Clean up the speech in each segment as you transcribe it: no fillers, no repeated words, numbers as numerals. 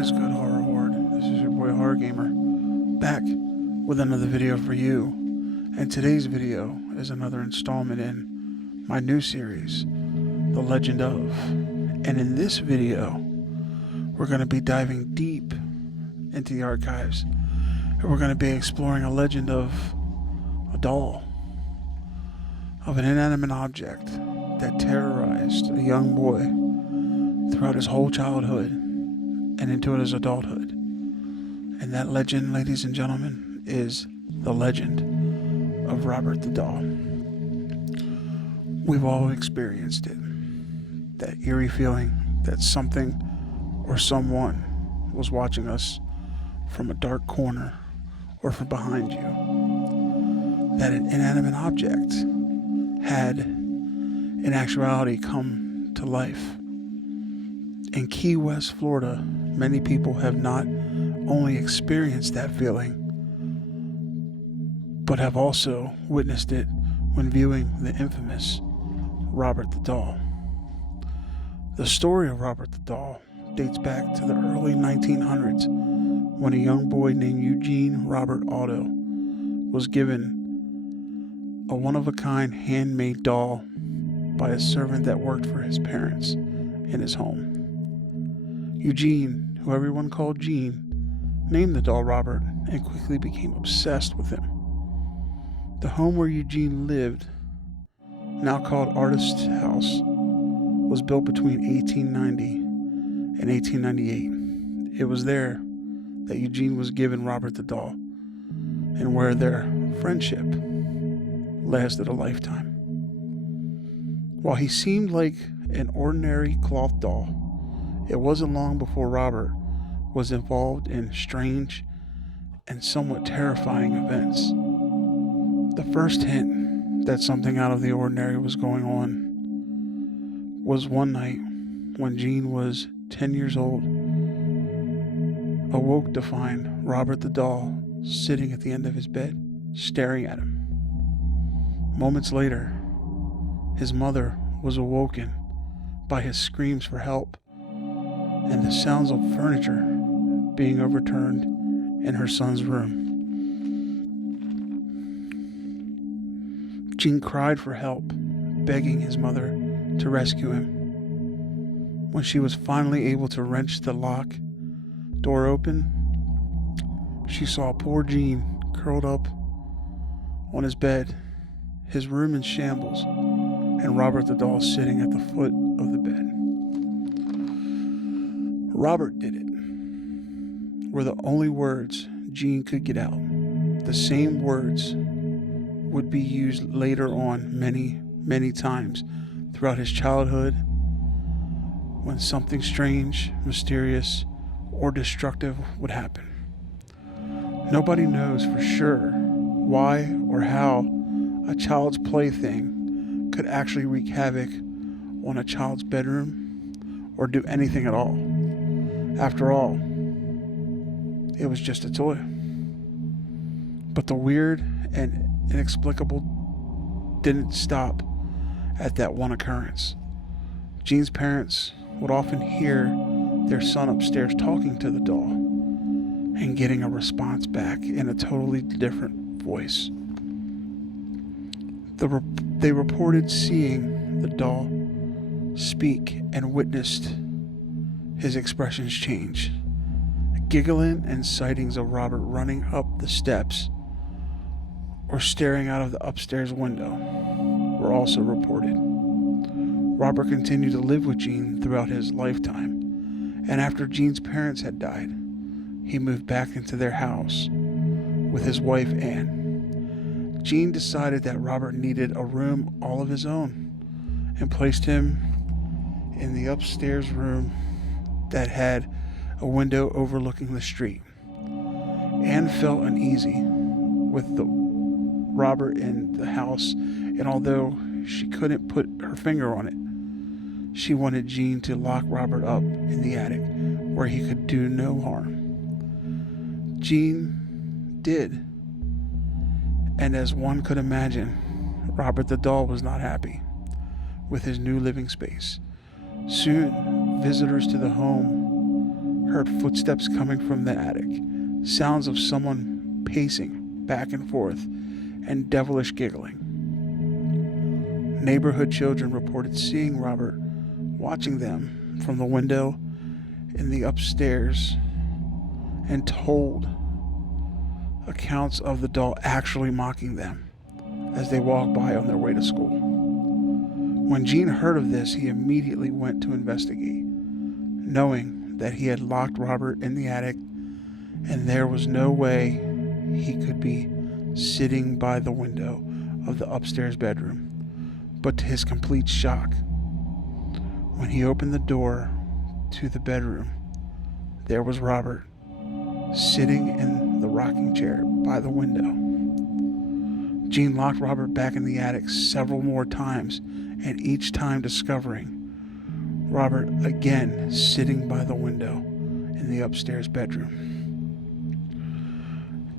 is good, Horror Horde? This is your boy Horror Gamer, back with another video for you. And today's video is another installment in my new series, The Legend of. And in this video, we're going to be diving deep into the archives. And we're going to be exploring a legend of a doll, of an inanimate object that terrorized a young boy throughout his whole childhood and into his adulthood. And that legend, ladies and gentlemen, is the legend of Robert the Doll. We've all experienced it. That eerie feeling that something or someone was watching us from a dark corner or from behind you. That an inanimate object had, in actuality, come to life. In Key West, Florida, many people have not only experienced that feeling, but have also witnessed it when viewing the infamous Robert the Doll. The story of Robert the Doll dates back to the early 1900s when a young boy named Eugene Robert Otto was given a one-of-a-kind handmade doll by a servant that worked for his parents in his home. Eugene, who everyone called Gene, named the doll Robert and quickly became obsessed with him. The home where Eugene lived, now called Artist's House, was built between 1890 and 1898. It was there that Eugene was given Robert the doll, and where their friendship lasted a lifetime. While he seemed like an ordinary cloth doll, it wasn't long before Robert was involved in strange and somewhat terrifying events. The first hint that something out of the ordinary was going on was one night when Gene was 10 years old, awoke to find Robert the doll sitting at the end of his bed, staring at him. Moments later, his mother was awoken by his screams for help and the sounds of furniture being overturned in her son's room. Gene cried for help, begging his mother to rescue him. When she was finally able to wrench the lock door open, she saw poor Gene curled up on his bed, his room in shambles, and Robert the doll sitting at the foot of the bed. Robert did it, were the only words Gene could get out. The same words would be used later on many times throughout his childhood when something strange, mysterious, or destructive would happen. Nobody knows for sure why or how a child's plaything could actually wreak havoc on a child's bedroom or do anything at all. After all, it was just a toy. But the weird and inexplicable didn't stop at that one occurrence. Gene's parents would often hear their son upstairs talking to the doll and getting a response back in a totally different voice. They reported seeing the doll speak and witnessed his expressions change. Giggling and sightings of Robert running up the steps or staring out of the upstairs window were also reported. Robert continued to live with Gene throughout his lifetime, and after Gene's parents had died, he moved back into their house with his wife Anne. Gene decided that Robert needed a room all of his own and placed him in the upstairs room that had a window overlooking the street. Anne felt uneasy with the Robert in the house, and although she couldn't put her finger on it, she wanted Gene to lock Robert up in the attic where he could do no harm. Gene did, and as one could imagine, Robert the doll was not happy with his new living space. Soon, visitors to the home heard footsteps coming from the attic, sounds of someone pacing back and forth, and devilish giggling. Neighborhood children reported seeing Robert watching them from the window in the upstairs and told accounts of the doll actually mocking them as they walked by on their way to school. When Gene heard of this, he immediately went to investigate, knowing that he had locked Robert in the attic and there was no way he could be sitting by the window of the upstairs bedroom. But to his complete shock, when he opened the door to the bedroom, there was Robert sitting in the rocking chair by the window. Gene locked Robert back in the attic several more times, and each time discovering Robert again sitting by the window in the upstairs bedroom.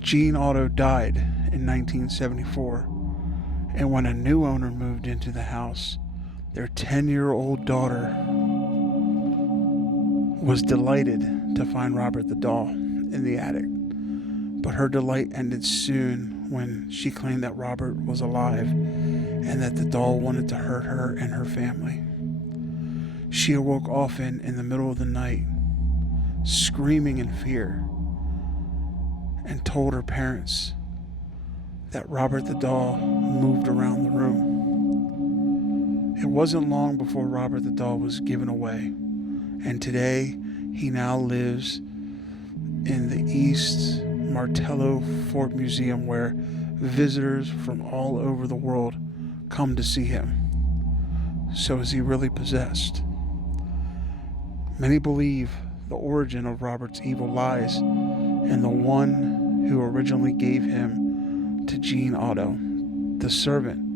Gene Otto died in 1974, and when a new owner moved into the house, their 10-year-old daughter was delighted to find Robert the doll in the attic. But her delight ended soon when she claimed that Robert was alive and that the doll wanted to hurt her and her family. She awoke often in the middle of the night, screaming in fear, and told her parents that Robert the doll moved around the room. It wasn't long before Robert the doll was given away, and today he now lives in the East Martello Fort Museum, where visitors from all over the world come to see him. So is he really possessed? Many believe the origin of Robert's evil lies in the one who originally gave him to Gene Otto, the servant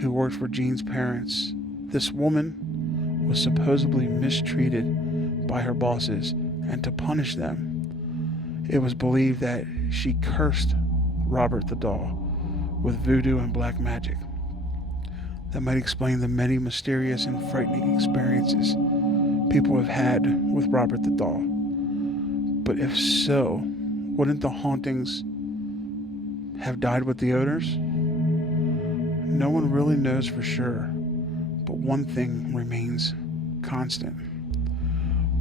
who worked for Gene's parents. This woman was supposedly mistreated by her bosses, and to punish them, it was believed that she cursed Robert the doll with voodoo and black magic. That might explain the many mysterious and frightening experiences people have had with Robert the doll. But if so, wouldn't the hauntings have died with the owners? No one really knows for sure, but one thing remains constant.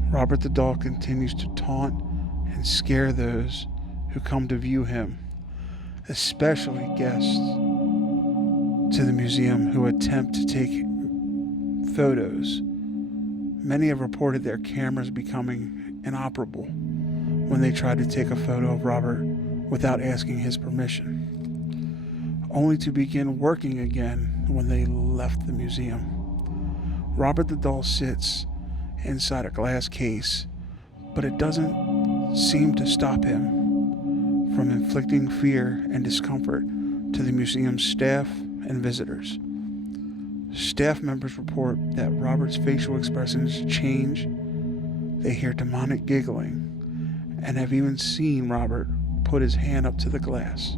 Robert the doll continues to taunt and scare those who come to view him, especially guests to the museum who attempt to take photos. Many have reported their cameras becoming inoperable when they tried to take a photo of Robert without asking his permission, only to begin working again when they left the museum. Robert the doll sits inside a glass case, but it doesn't seem to stop him from inflicting fear and discomfort to the museum's staff and visitors. Staff members report that Robert's facial expressions change, they hear demonic giggling, and have even seen Robert put his hand up to the glass.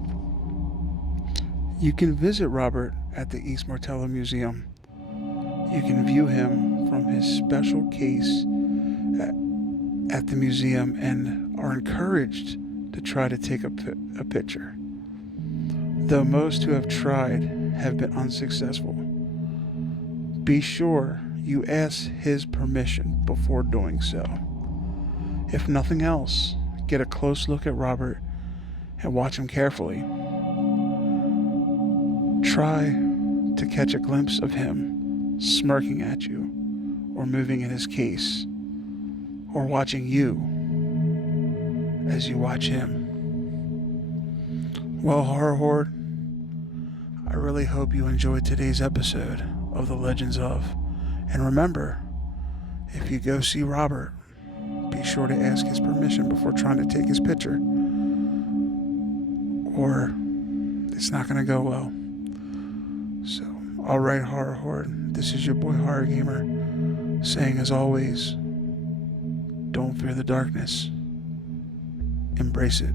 You can visit Robert at the East Martello Museum. You can view him from his special case at the museum and are encouraged to try to take a picture, though most who have tried have been unsuccessful. Be sure you ask his permission before doing so. If nothing else, get a close look at Robert and watch him carefully. Try to catch a glimpse of him smirking at you, or moving in his case, or watching you as you watch him. Well, Horror Horde, I really hope you enjoyed today's episode of The Legends of. And remember, if you go see Robert, be sure to ask his permission before trying to take his picture, or it's not going to go well. So, alright, Horror Horde, this is your boy Horror Gamer, saying as always, don't fear the darkness, embrace it.